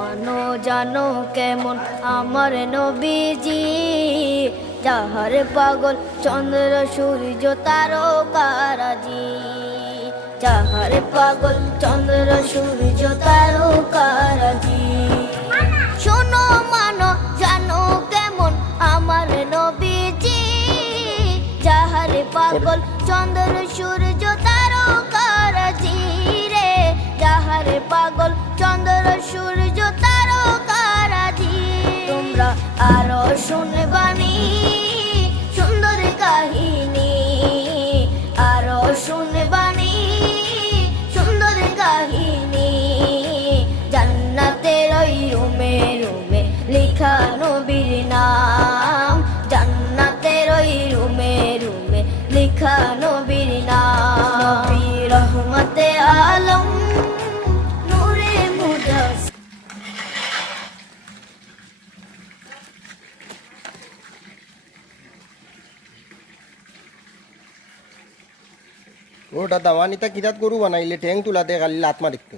মানো জানো কেমন আমার নবীজি, যাহার পাগল চন্দ্র সূর্য তারকারাজি, যাহার পাগল চন্দ্র সূর্য তারকারাজি। শোনো মানো জানো কেমন আমার নবীজি, যাহার পাগল চন্দ্র সূর্য তারকারাজি রে, যাহার পাগল চন্দ্র সূর্য তারকারাজি। তোমরা আরো শুনবানি সুন্দর কাহিনী, আরো শুনবানি সুন্দর কাহিনী, জান্নাতের ওই রুমে রুমে লেখা নবীর নাম, জান্নাতের ওই রুমে রুমে লেখা নবীর নাম। নবী রহমতে আলম নূরে মুজাস। ওটা দাওয়ানিতা কিরাত গরু বানাইলে ঠেং তুলাতে খালি লাত মারিত।